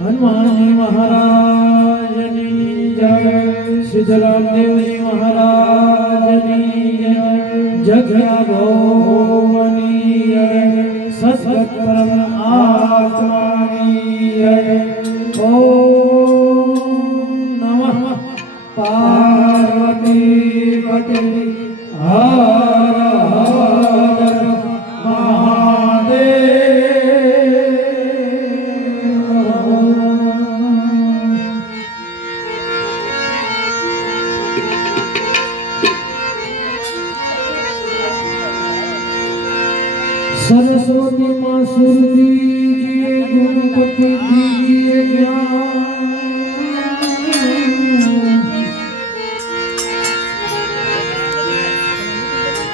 हनुमान महाराज सिद्धरामदेव जी महाराज जगया भोवनी सद्गत परम आत्मानी ओम नमः पार्वती पते हर हर महादेव। सरस्वती माँ सुर दीजिए, गुरुपति दीजिए ज्ञान,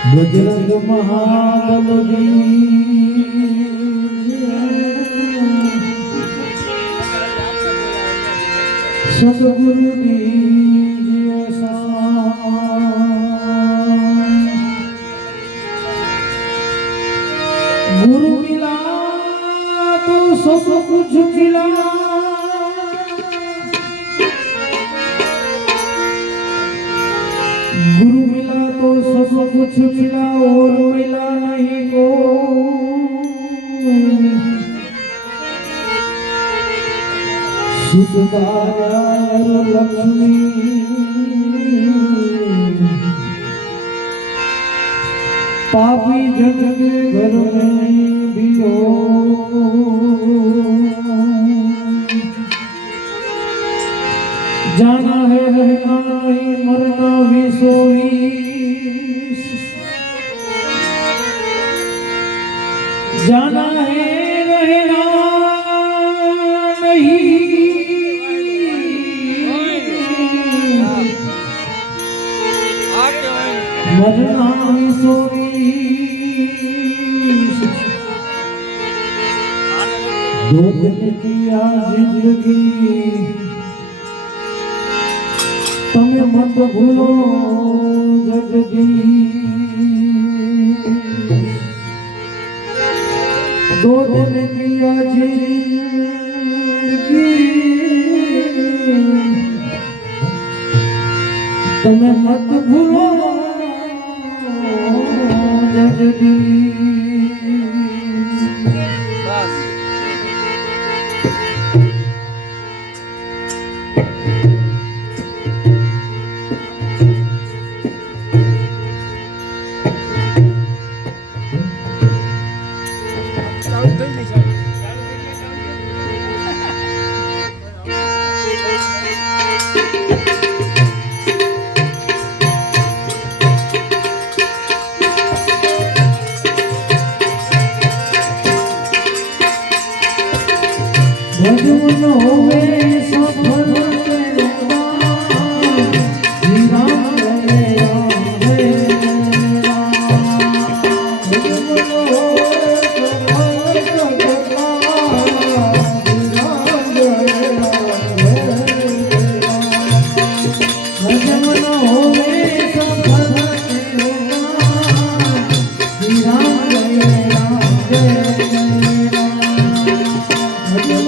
बजरंग महाबल दीजिए, सतगुरु दीजिए गुरु मिला तो सब कुछ मिला, गुरु मिला तो सब कुछ मिला और मिला नहीं को। सुखदायक लक्ष्मी पापी जन के घर में भी हो, जाना है रहना नहीं मरना भी सोई, जाना है रहना नहीं मरना भी सोई। दो दिन किया जिंदगी तमें मत भूलो जगदीश, दो दिन किया जिंदगी तमें मत भूलो जगदीश। भजन होवे सफल तेरा, श्री राम जय राम जय राम। भजन होवे सफल तेरा, श्री राम जय राम जय राम। भजन होवे सफल तेरा, श्री राम जय राम जय राम। भजन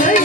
Jai